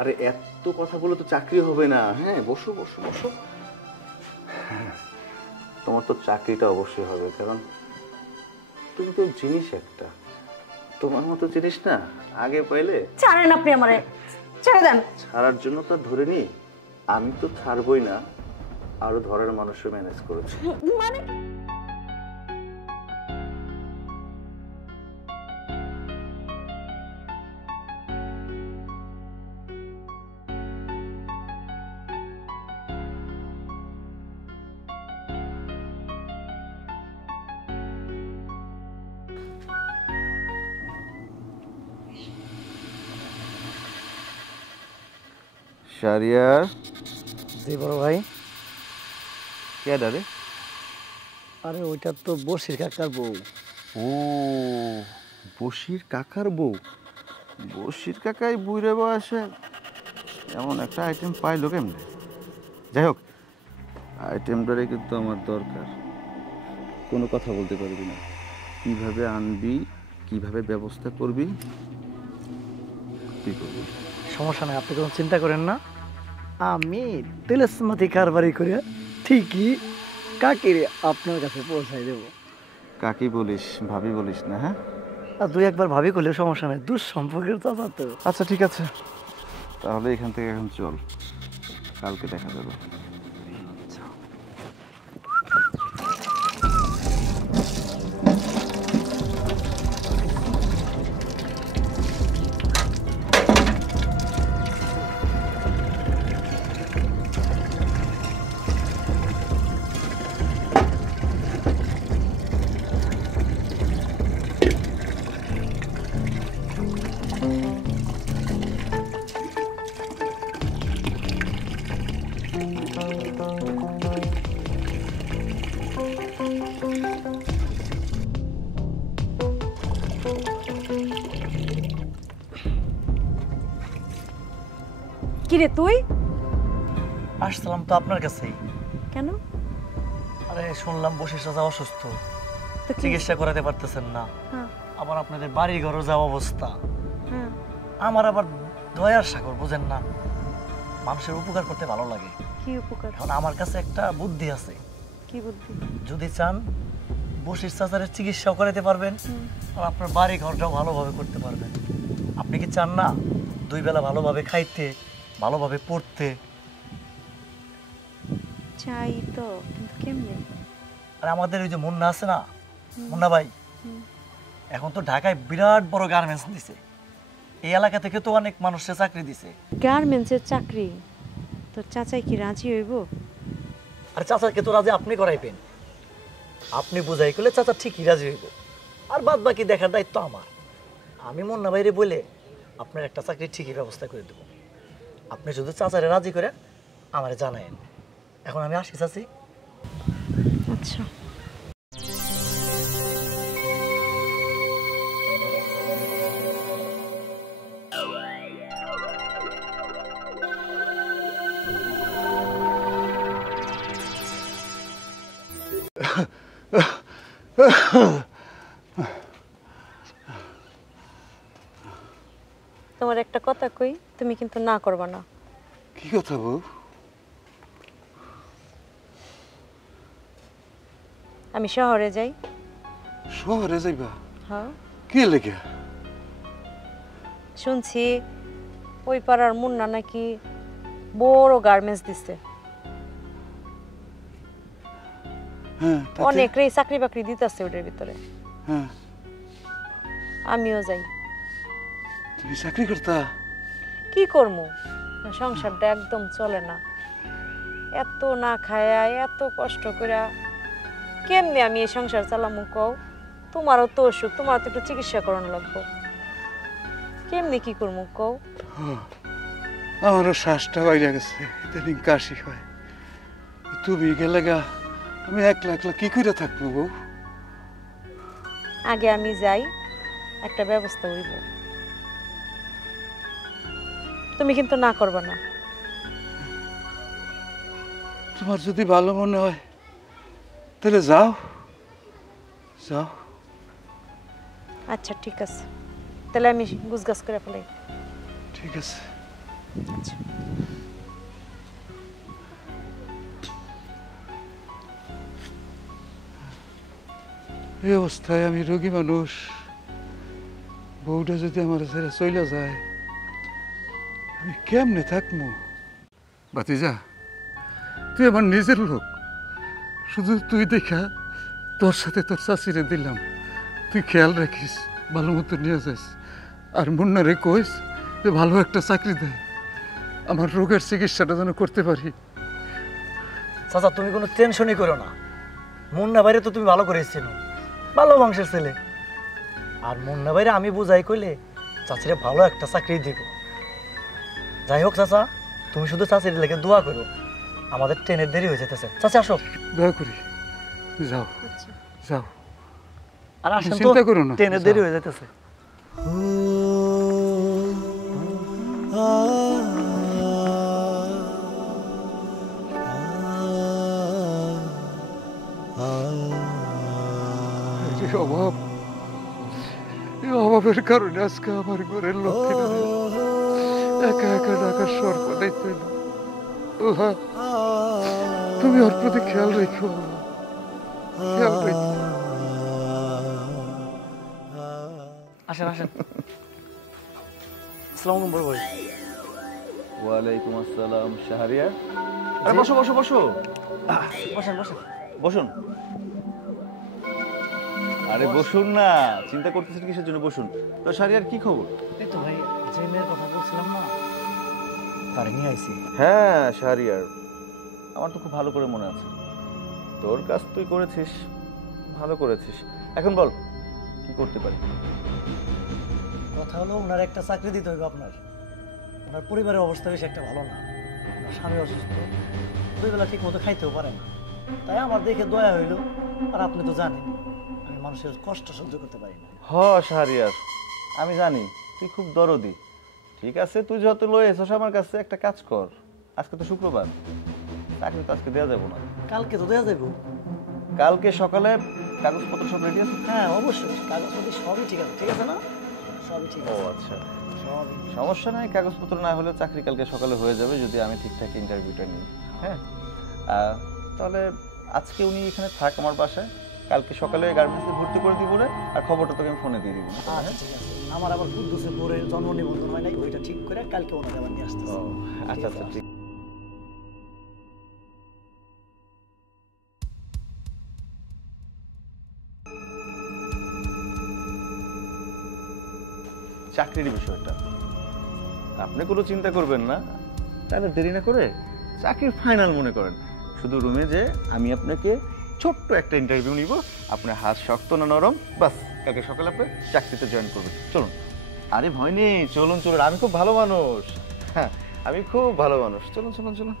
আরে এত কথা বলে তো চাকরি হবে না। হ্যাঁ, বসো বসো বসো। তোমার তো চাকরিটা অবশ্যই হবে, কারণ তুমি তো জিনিস একটা, তোমার মতো জিনিস না আগে পাইলে। ছাড়েন আপনি আমারে, ছেড়ে দেন। ছাড়ার জন্য তো ধরে নি, আমি তো ছাড়বই না, আরো ধরার মানুষও ম্যানেজ করেছি। মানে শারিয়ার। জি বড় ভাই। কে ডারে? আরে ওইটা তো বসির কাকার বউ। ও, বশির কাকার বউ। বশির কাকাই বুড়ে বয়সে এমন একটা আইটেম পাইলো কেমনে? যাই হোক, আইটেমটারে কিন্তু আমার দরকার। কোনো কথা বলতে পারবি না, কিভাবে আনবি, কিভাবে ব্যবস্থা করবি, তুই করবি। সমস্যা নাই, আপনি কোনো চিন্তা করেন না। আমি তেলেসমাতি কারবারি করে ঠিকই কাকিরে আপনার কাছে পৌঁছাই দেব। কাকি বলিস, ভাবি বলিস না, হ্যাঁ? আর দুই একবার ভাবি করলে সমস্যা নাই, দুঃসম্পর্কের চাচা তো। আচ্ছা ঠিক আছে, তাহলে এখান থেকে এখন চল, কালকে দেখা যাবে। কিরে তুই? আসছিলাম তো আপনার কাছেই। কেন? আরে শুনলাম বসির চাচা অসুস্থ, তো কি? চিকিৎসা করাতে পারতেছেন না। হ্যাঁ আবার আপনাদের বাড়ি ঘরও যাওয়া অবস্থা। হ্যাঁ। আমার আবার দয়ার সাগর, বুঝেন না, মানুষের উপকার করতে ভালো লাগে। কি উপকার? এখন আমার কাছে একটা বুদ্ধি আছে। কি বুদ্ধি? যদি চান বসির চাচারের চিকিৎসাও করাতে পারবেন, আর আপনার বাড়ি ঘরটাও ভালোভাবে করতে পারবেন। আপনি কি চান না দুই বেলা ভালোভাবে খাইতে, ভালোভাবে পড়তে? চাই তো, কিন্তু কেমনে? আর আমাদের ওই যে মুন্না আছে না, মুন্না ভাই, এখন তো ঢাকায় বিরাট বড় গার্মেন্টস দিছে। এই এলাকা থেকে তো অনেক মানুষের চাকরি দিছে। গার্মেন্টসের চাকরি? তোর চাচাই কি রাজি হইব? আর চাচাকে তো রাজি আপনি করাইবেন। আপনি বুঝাই করলে চাচা ঠিকই রাজি হইব, আর বাদ বাকি দেখার দায়িত্ব আমার। আমি মুন্না ভাইরে বলে আপনার একটা চাকরি ঠিকই ব্যবস্থা করে দেবো। আপনি শুধু চাচারে রাজি করে আমারে জানায়েন। এখন আমি আসি চাচি। আচ্ছা। তোমার একটা কথা কই, তুমি কিন্তু না করবা না। কি কথা বউ? আমি শহরে যাই। শহরে যাইবা? হ্যাঁ, কি লেগে? শুনছি ওই পাড়ার মুন্না নাকি বড় গার্মেন্টস দিচ্ছে। হ্যাঁ, অনেকটাই চাকরি বাকরি দিতেছে ওটার ভিতরে। হ্যাঁ, আমিও যাই। তুমি চাকরি করতা? কি করবো, সংসারটা একদম চলে না। এত না খায়া, এত কষ্ট করে কেমনে আমি এই সংসার চালামু কও? তোমারও তো অসুখ, তোমার তো একটু চিকিৎসা করানো লাগবে। কেমনে কি করবো কও? আমারও শ্বাসটা বাইরে গেছে, ইদানিং কাশি হয়। তুমি গেলে গা আমি একলা একলা কি করে থাকবো বউ? আগে আমি যাই, একটা ব্যবস্থা হইব। তুমি কিন্তু না করবা না। তোমার যদি ভালো মনে হয় তাহলে যাও যাও। আচ্ছা ঠিক আছে, তাহলে আমি গুছগাছ করে ফেলাই। ঠিক আছে। এই অবস্থায় আমি রোগী মানুষ, বউটা যদি আমার ছেড়ে চলে যায় আমি কেমনে থাকবো? বাতিজা, তুই আমার নিজের লোক, শুধু তুই দেখা তোর সাথে তোর চাচিরে দিলাম, তুই খেয়াল রাখিস, ভালো মতো নিয়ে যাস। আর মুন্নারে কইস যে ভালো একটা চাকরি দেয়, আমার রোগের চিকিৎসাটা যেন করতে পারি। চাচা তুমি কোনো টেনশনই করো না, মুন্না বাইরে তো তুমি ভালো করে এসেছিল, ভালো বংশের ছেলে। আর মুন্না বাইরে আমি বুঝাই কইলে চাচিরে ভালো একটা চাকরি দিব। যাই হোক চাচা, তুমি শুধু চাচির লেগে দোয়া করো, আমাদের ট্রেনের দেরি হয়ে যেতেছে। চাচা আসো। দয়া করি যাও, যাও, আর আসেন তো, চিন্তা করো না, ট্রেনের দেরি হয়ে যেতেছে। এই অভাব, এই অভাবের কারণে আজকে আমার ঘরের লক্ষ্মী একা একা ঢাকার সর্প দায়িত্ব এলো। আল্লাহ, তুমি ওর প্রতি খেয়াল রেখো, খেয়াল রেখো। আসেন আসেন। আসসালামু আলাইকুম বড় ভাই। ওয়ালাইকুম আসসালাম শাহরিয়ার। আরে বসো বসো বসো, বসেন বসেন। বসুন। আরে বসুন না, চিন্তা করতেছেন কিসের জন্য? বসুন। তো শাহরিয়ার কি খবর? এই তো ভাই, যে মেয়ের কথা বলছিলাম না, তারে নিয়ে আইছি। হ্যাঁ শাহরিয়ার, আমার তো খুব ভালো করে মনে আছে। তোর কাজ তুই করেছিস, ভালো করেছিস। এখন বল কি করতে পারি? কথা হলো ওনার একটা চাকরি দিতে হইবে আপনার। ওনার পরিবারের অবস্থা বেশি একটা ভালো না, ওনার স্বামী অসুস্থ, দুই বেলা ঠিক মতো খাইতেও পারে না। তাই আমার দেখে দয়া হইল। আর আপনি তো জানেন আমি মানুষের কষ্ট সহ্য করতে পারি না। হ শাহরিয়ার, আমি জানি তুই খুব দরদি। ঠিক আছে, তুই যত লয়ে এসছ আমার কাছে, একটা কাজ কর। আজকে তো শুক্রবার, চাকরি তো আজকে দেওয়া যাবো না। কালকে তো দেওয়া যাবো। কালকে সকালে কাগজপত্র সব রেডি আছে? হ্যাঁ অবশ্যই, কাগজপত্র সবই ঠিক আছে। ঠিক আছে না? সবই ঠিক ও আছে। আচ্ছা, সবই। সমস্যা নাই। কাগজপত্র না হলেও চাকরি কালকে সকালে হয়ে যাবে, যদি আমি ঠিকঠাক ইন্টারভিউটা নিই। হ্যাঁ, তাহলে আজকে উনি এখানে থাক আমার বাসায়, কালকে সকালে গার্মেন্টসে ভর্তি করে দিব রে, আর খবরটা তোকে আমি ফোনে দিয়ে দিব। আচ্ছা ঠিক আছে। আমার আবার কুদ্দুসের পরে জন্ম নিবন্ধন হয় নাই, ওইটা ঠিক করে কালকে ওনাকে আবার নিয়ে আসতেছে। আচ্ছা আচ্ছা ঠিক। চাকরির বিষয়টা আপনি কোনো চিন্তা করবেন না, তাহলে দেরি না করে চাকরির ফাইনাল মনে করেন। শুধু রুমে যে আমি আপনাকে ছোট্ট একটা ইন্টারভিউ নিব, আপনার হাত শক্ত না নরম, বাস কালকে সকালে আপনি চাকরিতে জয়েন করবেন। চলুন। আরে ভয় নেই, চলুন চলুন, আমি খুব ভালো মানুষ। হ্যাঁ, আমি খুব ভালো মানুষ। চলুন চলুন চলুন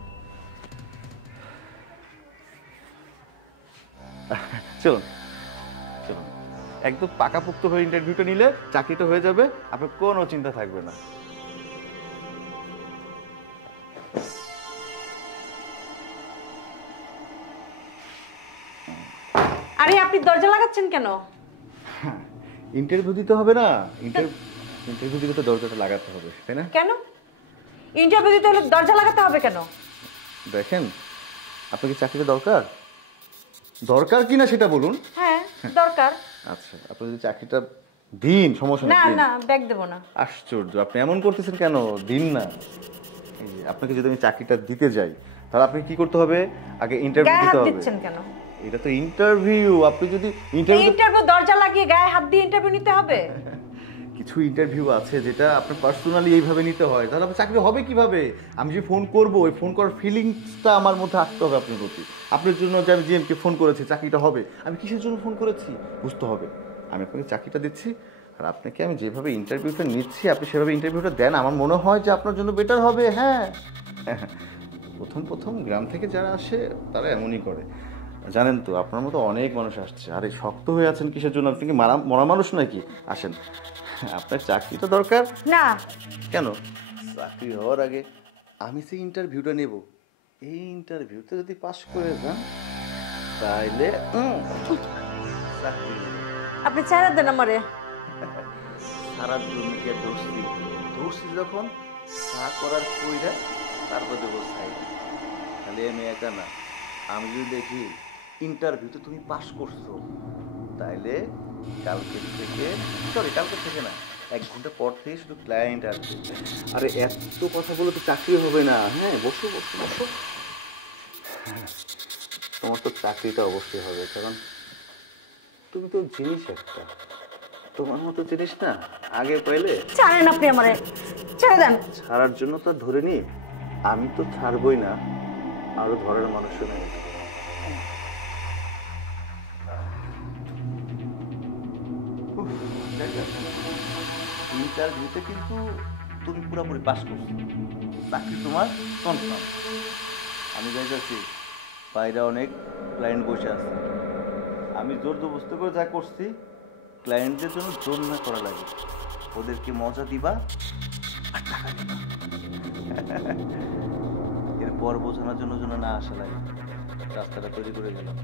চলুন চলুন। একদম পাকাপোক্ত হয়ে ইন্টারভিউটা নিলে চাকরিটা হয়ে যাবে, আপনার কোনো চিন্তা থাকবে না। আরে আপনি দরজা লাগাচ্ছেন কেন? ইন্টারভিউ দিতে হবে না? ইন্টারভিউ দিতে তো দরজাটা লাগাতে হবে, তাই না? কেন ইন্টারভিউ দিতে হলে দরজা লাগাতে হবে কেন? দেখেন, আপনার কি চাকরিটা দরকার? দরকার কিনা সেটা বলুন। হ্যাঁ দরকার। আচ্ছা, আপনি যদি চাকরিটা দিন, সমস্যা না নেই। না, ব্যাগ দেব না। আশ্চর্য, আপনি এমন করতেছেন কেন? দিন না। এই যে আপনাকে যদি আমি চাকরিটা দিতে যাই, তাহলে আপনি কি করতে হবে? আগে ইন্টারভিউ গায়ে দিতে হাত হবে। দিচ্ছেন কেন? এটা তো ইন্টারভিউ। আপনি যদি ইন্টারভিউ দরজা লাগিয়ে গায়ে হাত দিয়ে ইন্টারভিউ নিতে হবে? কিছু ইন্টারভিউ আছে যেটা আপনার পার্সোনালি এইভাবে নিতে হয়, তাহলে আপনার চাকরি হবে কিভাবে? আমি যে ফোন করব, ওই ফোন করার ফিলিংসটা আমার মধ্যে আসতে হবে আপনার প্রতি। আপনার জন্য যে আমি জিএমকে ফোন করেছি, চাকরিটা হবে, আমি কিসের জন্য ফোন করেছি বুঝতে হবে। আমি আপনাকে চাকরিটা দিচ্ছি, আর আপনাকে আমি যেভাবে ইন্টারভিউটা নিচ্ছি, আপনি সেভাবে ইন্টারভিউটা দেন, আমার মনে হয় যে আপনার জন্য বেটার হবে। হ্যাঁ, প্রথম প্রথম গ্রাম থেকে যারা আসে তারা এমনই করে, জানেন তো। আপনার মতো অনেক মানুষ আসছে। আরে শক্ত হয়ে আছেন কিসের জন্য? আপনি কি মরা মানুষ নাকি? আসেন, আপনার চাকরিটা দরকার না। কেন? চাকরি হওয়ার আগে আমি সেই ইন্টারভিউটা নেব। এই ইন্টারভিউতে যদি পাস করে যান, তাইলে চাকরি আপনি ছেড়ে দেন আমারে। সারা দুনিয়াকে দোষী যখন চা করার কইরা তারপর দেবো সাইড। খালি আমি একা না, আমি যদি দেখি ইন্টারভিউতে তুমি পাশ করছো, তাইলে কালকে থেকে না, 1 ঘন্টা পর থেকে শুধু ক্লায়েন্ট আসবে। আরে এত কথা বলে তো চাকরি হবে না। হ্যাঁ, বসো বসো বসো। তোমার তো চাকরিটা অবশ্যই হবে, কারণ তুমি তো জিনিস একটা, তোমার মতো জিনিস না আগে পাইলে ছাড়েন আপনি আমারে, ছেড়ে দেন। ছাড়ার জন্য তো আর ধরে নি, আমি তো ছাড়বই না, আরো ধরার মানুষও নেই। ইন্টারভিউতে কিন্তু তুমি পুরোপুরি পাস করছো, চাকরি তোমার কনফার্ম। আমি যাইতেছি, বাইরে অনেক ক্লায়েন্ট বসে আছে, আমি জোর জবরদস্তি করে যা করছি ক্লায়েন্টদের জন্য জোর না করা লাগে, ওদেরকে মজা দিবা আর টাকা দিবা। এরপর বোঝানোর জন্য না আসা লাগে। রাস্তাটা তৈরি করে গেলাম।